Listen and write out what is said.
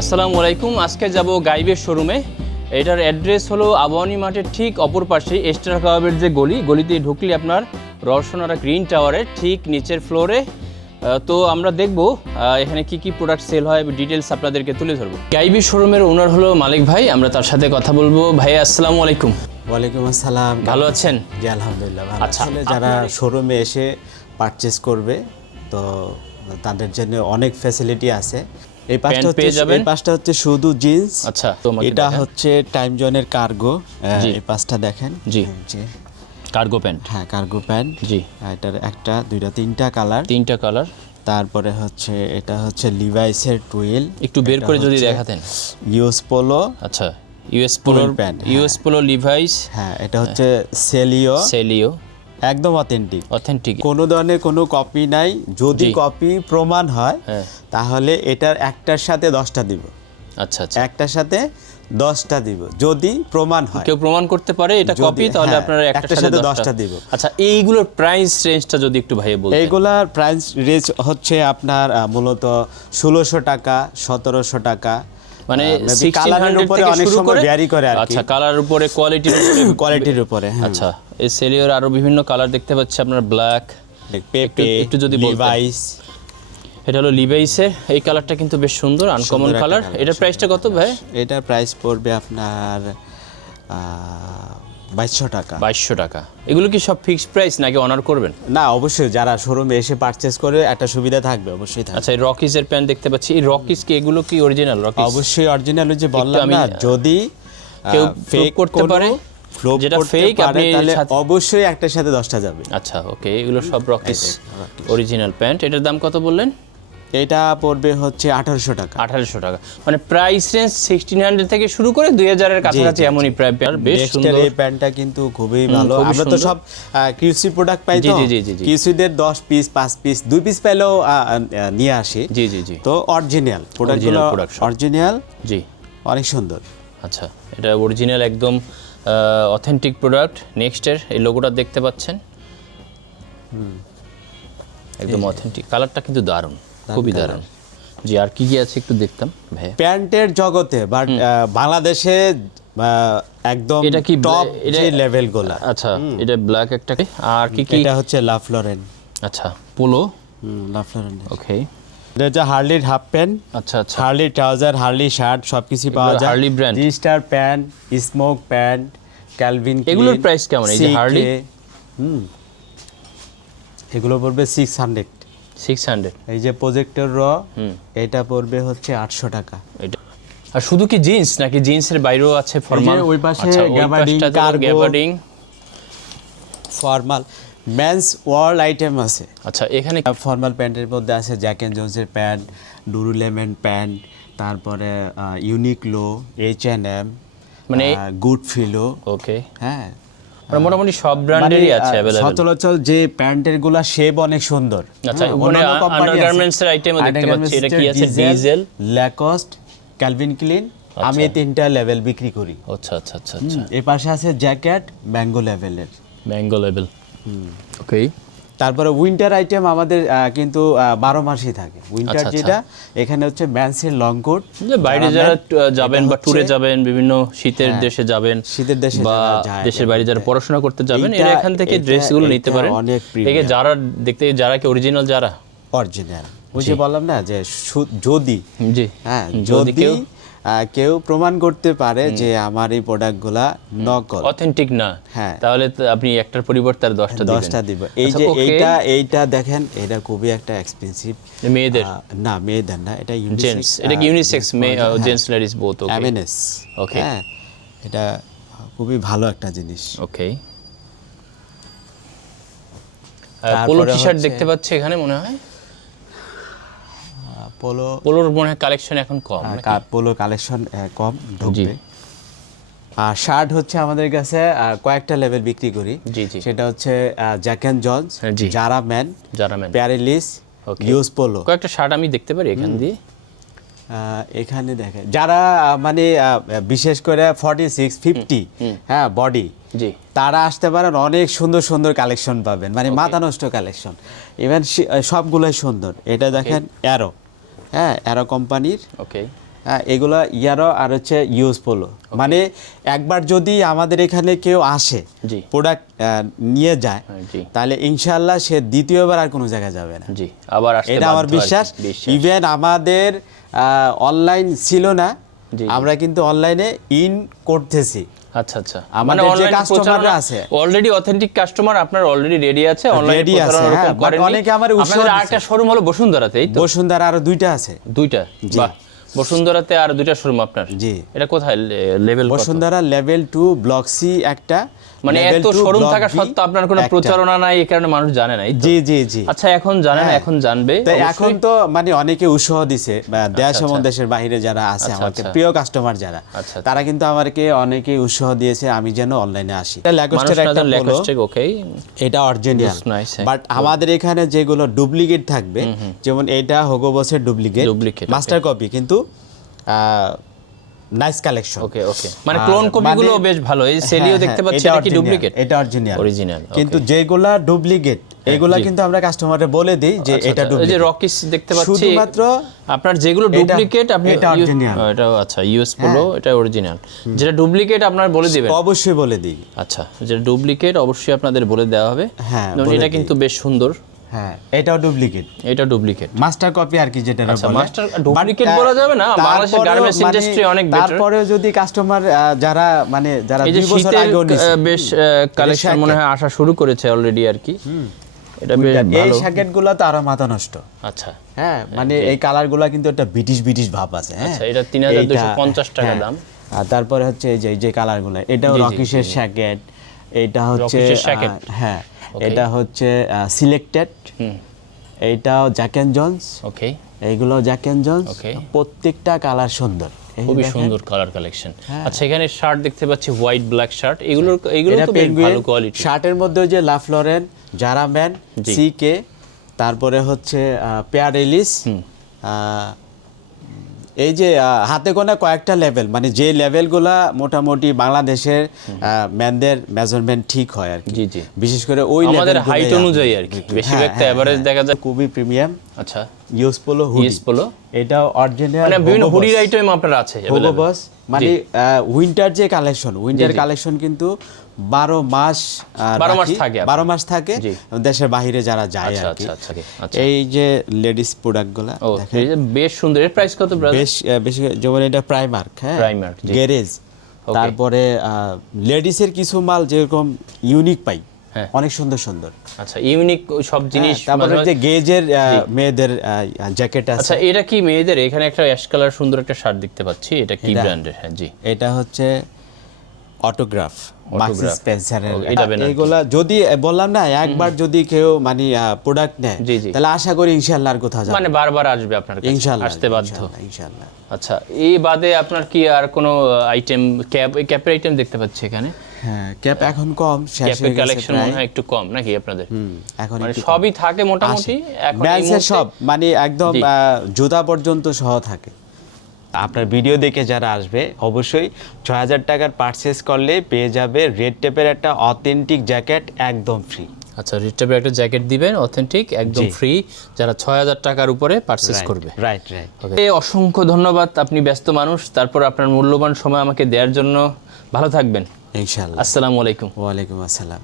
আসসালামু আলাইকুম। আজকে যাব গাইবের শোরুমে। এটার অ্যাড্রেস হলো আবাহনী মাঠের ঠিক অপর পাশে এস্টার কাবাবের যে গলিতে ঢুকলে আপনার রওশনারা গ্রিন টাওয়ারের ঠিক নিচের ফ্লোরে। তো আমরা দেখব এখানে কি প্রোডাক্ট সেল হয়, ডিটেলস আপনাদেরকে তুলে ধরবো। গাইবি শোরুমের ওনার হলো মালিক ভাই, আমরা তার সাথে কথা বলবো। ভাই আসসালামু আলাইকুম। ওয়ালাইকুম আসসালাম। ভালো আছেন? জি আলহামদুলিল্লাহ ভালো। আচ্ছা, আসলে যারা শোরুমে এসে পারচেজ করবে তো তাদের জন্য অনেক ফ্যাসিলিটি আছে। এই পাঁচটা হচ্ছে শুধু জিন্স। আচ্ছা, এটা হচ্ছে টাইম জোনের কার্গো। এই পাঁচটা দেখেন। জি কার্গো প্যান্ট। হ্যাঁ কার্গো প্যান্ট। জি এটার একটা দুইটা তিনটা কালার। তারপরে হচ্ছে এটা হচ্ছে লিভাইসের টুয়েল। একটু বের করে যদি দেখাতেন। US Polo. আচ্ছা, US Polo pant, US Polo Levi's. হ্যাঁ এটা হচ্ছে সেলিও একদম অথেন্টিক। কোনো ধরনের কোনো কপি নাই। যদি কপি প্রমাণ হয় তাহলে এটার একটার সাথে 10টা দিব। আচ্ছা, একটার সাথে 10টা দিব যদি প্রমাণ হয়। কেউ প্রমাণ করতে পারে এটা কপি, তাহলে আপনারা একটার সাথে 10টা দিব। আচ্ছা, এইগুলোর প্রাইস রেঞ্জটা যদি একটু ভাইয়া বলতেন। এইগুলার প্রাইস রেঞ্জ হচ্ছে আপনার মূলত 1600 টাকা, 1700 টাকা, মানে কালারের উপরে অনেক সময় ভ্যারি করে আর কি। আচ্ছা, কালারের উপরে, কোয়ালিটির উপরে। আচ্ছা, এই সেলিওর আরো বিভিন্ন কালার দেখতে পাচ্ছি আপনার, ব্ল্যাক, পেপে, একটু যদি লিভাইস। এটা হলো লিভাইসের এই কালারটা কিন্তু বেশ সুন্দর, আনকমন কালার। এটার প্রাইসটা কত ভাই? এটার প্রাইস পড়বে আপনার 2200 টাকা। 2200 টাকা। এগুলো কি সব ফিক্সড প্রাইস নাকি অনার করবেন? না, অবশ্যই যারা শোরুমে এসে পারচেজ করে একটা সুবিধা থাকবে, অবশ্যই থাকবে। আচ্ছা, এই রকিজের প্যান্ট দেখতে পাচ্ছি। এই রকিজ কি এগুলো কি অরিজিনাল রকিজ? অবশ্যই অরিজিনাল। যে বললাম না, যদি কেউ ফেক করতে পারে, যেটা ফেক আপনি তাহলে অবশ্যই একটার সাথে 10টা যাবে। আচ্ছা, ওকে, এগুলো সব রকিজ অরিজিনাল প্যান্ট। এটার দাম কত বললেন? এটা পড়বে হচ্ছে 1800 টাকা। 1800 টাকা। মানে প্রাইস রেঞ্জ 1600 থেকে শুরু করে 2000 এর কাছাকাছি এমনই প্রায়। বেশ সুন্দর এই প্যান্টটা কিন্তু খুবই ভালো। আমরা তো সব কিউসি প্রোডাক্ট পাই তো। কিউসিদের 10 পিস 5 পিস 2 পিস পেলেও নিয়ে আসি। জি। তো অরিজিনাল প্রোডাক্টগুলো অরিজিনাল। জি, অনেক সুন্দর। আচ্ছা, এটা অরিজিনাল একদম অথেন্টিক প্রোডাক্ট। নেক্সটের এই লোগোটা দেখতে পাচ্ছেন, একদম অথেন্টিক। কালারটা কিন্তু দারুণ, খুবই দারুণ। জি, আর কি আছে একটু দেখতাম ভাই। প্যান্টের জগতে বাট বাংলাদেশে একদম এটা কি টপ যে লেভেল গুলো। আচ্ছা, এটা ব্ল্যাক একটা। আর কি এটা হচ্ছে লা ফ্লোরেন। আচ্ছা, পোলো। লা ফ্লোরেন। ওকে। এটা হচ্ছে হার্লির হাফ প্যান্ট। আচ্ছা, হার্লি ট্রাউজার, হার্লি শার্ট সবকিছু পাওয়া যায়। Hurley brand. G Star pant, Smoke pant, Calvin Klein. এগুলোর প্রাইস কেমন? এই যে হার্লি, এগুলো পড়বে 600। এই যে প্রজেক্টর এটা পড়বে হচ্ছে 800 টাকা। এটা আর শুধু কি জিন্স নাকি জিন্সের বাইরেও আছে ফর্মাল? ওই পাশে gabardine, cargo, formal, men's world item আছে। আচ্ছা, এখানে ফর্মাল প্যান্টের মধ্যে আছে জ্যাক এন্ড জোন্সের প্যান্ট, লুলুলেমন প্যান্ট, তারপরে ইউনিকলো, H&M, মানে গুড ফিলো। ওকে, হ্যাঁ, মোটামুটি সব ব্র্যান্ডেরই আছে अवेलेबल। সচরাচর যে প্যান্টের গুলা শেপ অনেক সুন্দর। আচ্ছা, মানে আন্ডারগার্মেন্টস এর আইটেমও দেখতে পাচ্ছি। এটা কি আছে? Diesel, Lacoste, Calvin Klein. আমি 3টা লেভেল বিক্রি করি। আচ্ছা। এই পাশে আছে জ্যাকেট ম্যাঙ্গো লেভেলের। ওকে। তারপরে উইন্টার আইটেম আমাদের কিন্তু 12 মাসই থাকে। উইন্টার যেটা এখানে হচ্ছে ম্যান্সের লং কোট। যে বাইরে যারা যাবেন বা ট্যুরে যাবেন, বিভিন্ন শীতের দেশে যাবেন, বা দেশের বাইরে যারা পড়াশোনা করতে যাবেন, এরা এখান থেকে ড্রেসগুলো নিতে পারেন। একে যারা দেখতে, যারা কি অরিজিনাল, অরিজিনাল ওই যে বললাম না যে যদি যদি কেউ প্রমাণ করতে পারে যে আমার এই প্রোডাক্টগুলা নকল, অথেন্টিক না, তাহলে আপনি একটার পরিবর্তে আর 10টা দিব। এই যে এইটা দেখেন, এটা খুবই একটা এক্সপেন্সিভ। মেয়েদের না, মেয়েদের না, এটা জেন্টস। এটা কি unisex? Gents ladies both? Okay, M N S. Okay, এটা খুবই ভালো একটা জিনিস। ওকে। পোলো টি-শার্ট দেখতে পাচ্ছি এখানে, মনে হয় পোলোর মনে হয় কালেকশন এখন কম। পোলো কালেকশন কম ঢুকবে। আর শার্ট হচ্ছে আমাদের কাছে কয়েকটা লেভেল বিক্রি করি। সেটা হচ্ছে Jack and Jones, Zara Man, প্যারিলিস, ইউএস পোলো। কয়েকটা শার্ট আমি দেখতে পারি এখান দিয়ে। এখানে দেখেন যারা মানে বিশেষ করে 46, 50 বডি, তারা আসতে পারেন। অনেক সুন্দর সুন্দর কালেকশন পাবেন, মানে মাথা নষ্ট কালেকশন। ইভেন সবগুলোই সুন্দর। এটা দেখেন অ্যারো, অ্যারো কোম্পানির। ওকে, এগুলো ইয়ারো আর হচ্ছে ইউজ পোলো, মানে একবার যদি আমাদের এখানে কেউ আসে প্রোডাক্ট নিয়ে যায় তাহলে ইনশাআল্লাহ সে দ্বিতীয়বার আর কোনো জায়গায় যাবে না। জি, আবার এটা আমার বিশ্বাস। ইভেন আমাদের অনলাইন ছিল না, আমরা কিন্তু অনলাইনে ইন করতেছি। আচ্ছা আচ্ছা, আমাদের যে কাস্টমাররা আছে অলরেডি অথেন্টিক কাস্টমার আপনার অলরেডি রেডি আছে, অনলাইনে রেডি আছে। অনেকে আমার আপনাদের আরেকটা শোরুম হলো বসুন্ধরাতে, এই তো? বসুন্ধরা আরো 2টা আছে। 2টা? বাহ, বসুন্ধরাতে আর 2টা শোরুম আপনার? জি। এটা কোথায় level? Bashundhara level 2 block C একটা, মানে এত শোরুম থাকা সত্ত্বেও আপনার কোনো প্রচারণা নাই, এই কারণে মানুষ জানে না। জি জি জি। আচ্ছা, এখন জানে না, এখন জানবে। তাই এখন তো মানে অনেকে উৎসাহ দিছে, দেশ এবং দেশের বাইরে যারা আছে আমাদের প্রিয় কাস্টমার যারা, তারা কিন্তু আমাকে অনেকে উৎসাহ দিয়েছে আমি যেন অনলাইনে আসি। এটা ল্যাকোস্টের একটা পোলো, ওকে, এটা অরিজিনাল। বাট আমাদের এখানে যেগুলো ডুপ্লিকেট থাকবে, যেমন এটা হোগো বসের ডুপ্লিকেট মাস্টার কপি, কিন্তু নাইস কালেকশন। ওকে ওকে, মানে ক্লোন কপিগুলো বেশ ভালো। এই সেলিও দেখতে পাচ্ছি, এটা কি ডুপ্লিকেট? এটা অরিজিনাল, কিন্তু যেগুলা ডুপ্লিকেট এগুলা কিন্তু আমরা কাস্টমারে বলে দেই যে এটা ডুপ্লিকেট। এই যে রকিস দেখতে পাচ্ছি, শুধুমাত্র আপনার যেগুলো ডুপ্লিকেট আপনি এটা অরিজিনাল, এটা আচ্ছা ইউএস পোলো, এটা অরিজিনাল। যেটা ডুপ্লিকেট আপনার বলে দিবেন? অবশ্যই বলে দিই। আচ্ছা, যেটা ডুপ্লিকেট অবশ্যই আপনাদের বলে দেওয়া হবে। হ্যাঁ, এটা কিন্তু বেশ সুন্দর। হ্যাঁ, এটাও ডুপ্লিকেট। এটা ডুপ্লিকেট, মাস্টার কপি আর কি যেটা বলে। আচ্ছা, মাস্টার ডুপ্লিকেট বলা যাবে না, বাংলাদেশের গার্মেন্টস ইন্ডাস্ট্রি অনেক বেটার। তারপরে যদি কাস্টমার যারা মানে যারা 2 বছর আগে নিছে, বেশ কালেকশন মনে হয় আসা শুরু করেছে অলরেডি আর কি। এটা বেশ ভালো। এই জ্যাকেটগুলো তো আরো মাথা নষ্ট। আচ্ছা, হ্যাঁ, মানে এই কালারগুলো কিন্তু একটা ব্রিটিশ ভাব আছে। হ্যাঁ, আচ্ছা, এটা 3250 টাকা দাম। আর তারপরে হচ্ছে এই যে কালারগুলো, এটাও রকিসের জ্যাকেট, এটা হচ্ছে হ্যাঁ, এটা হচ্ছে সিলেক্টেড, এইটাও জ্যাক এন্ড জন্স। ওকে, এইগুলো জ্যাক এন্ড জন্স, প্রত্যেকটা কালার সুন্দর, খুবই সুন্দর কালার কালেকশন। আচ্ছা, এখানে শার্ট দেখতে পাচ্ছি, হোয়াইট ব্ল্যাক শার্ট, এগুলো তো বেশ ভালো কোয়ালিটি। শার্টের মধ্যে যে লা ফ্লোরেন, জারা ম্যান, সিকে, তারপরে হচ্ছে প্যারেলিস, এই যে হাতে গোনা কয়েকটা লেভেল, মানে যে লেভেলগুলা মোটামুটি বাংলাদেশের ম্যানদের মেজারমেন্ট ঠিক হয় আর কি। জি জি, বিশেষ করে ওই আমাদের হাইট অনুযায়ী আর কি, বেশিরভাগ তো এভারেজ দেখা যায়। খুবই প্রিমিয়াম। আচ্ছা, ইউএস পোলো হুডি, এটাও অরিজিনাল, মানে বিভিন্ন হুডির আইটেম আপনার আছে হোগো বস। মানে উইন্টার যে কালেকশন, উইন্টার কালেকশন কিন্তু 12 মাস থাকে, 12 মাস থাকে দেশের বাইরে যারা যায় আর কি। এই যে লেডিস প্রোডাক্টগুলো দেখেন, এই যে বেশ সুন্দর। এর প্রাইস কত ব্রাদার? বেশ যেমন এটা প্রাইমার্ক, হ্যাঁ, প্রাইমার্ক গ্যারেজ। তারপরে লেডিসের কিছু মাল যেরকম ইউনিক পাই, অনেক সুন্দর সুন্দর। আচ্ছা, ইউনিক সব জিনিস। তারপরে যে গেজের মেয়েদের জ্যাকেট আছে। আচ্ছা, এটা কি মেয়েদের? এখানে একটা অ্যাশ কালার সুন্দর একটা শার্ট দেখতে পাচ্ছি, এটা কি ব্র্যান্ডের? হ্যাঁ জি, এটা হচ্ছে অটোগ্রাফ, মার্কস স্পেন্সারের। এগুলা যদি বললাম না, একবার যদি কেউ মানে প্রোডাক্ট নেয় তাহলে আশা করি ইনশাআল্লাহ আর কোথাও যাবে, মানে বারবার আসবে আপনার কাছে, ইনশাআল্লাহ আসতে বাধ্য ইনশাআল্লাহ। আচ্ছা, এই বাদে আপনার কি আর কোনো আইটেম, ক্যাপের আইটেম দেখতে পাচ্ছি এখানে? হ্যাঁ, ক্যাপ এখন কম, শেষ হয়ে গেছে, কালেকশন মনে হয় একটু কম নাকি আপনাদের? এখন মানে সবই থাকে মোটামুটি এখন ব্যান্ডের সব, মানে একদম জুতা পর্যন্ত সহ থাকে। আপনার ভিডিও দেখে যারা আসবে অবশ্যই 6000 টাকার পারচেজ করলে পেয়ে যাবে রেড টেপের একটা অথেন্টিক জ্যাকেট একদম ফ্রি। আচ্ছা, রেড টেপের একটা জ্যাকেট দিবেন অথেন্টিক একদম ফ্রি, যারা 6000 টাকার উপরে পারচেজ করবে। রাইট। অসংখ্য ধন্যবাদ, আপনি ব্যস্ত মানুষ, তারপর আপনার মূল্যবান সময় আমাকে দেওয়ার জন্য। ভালো থাকবেন ইনশাআল্লাহ। আসসালামু আলাইকুম। ওয়া আলাইকুম আসসালাম।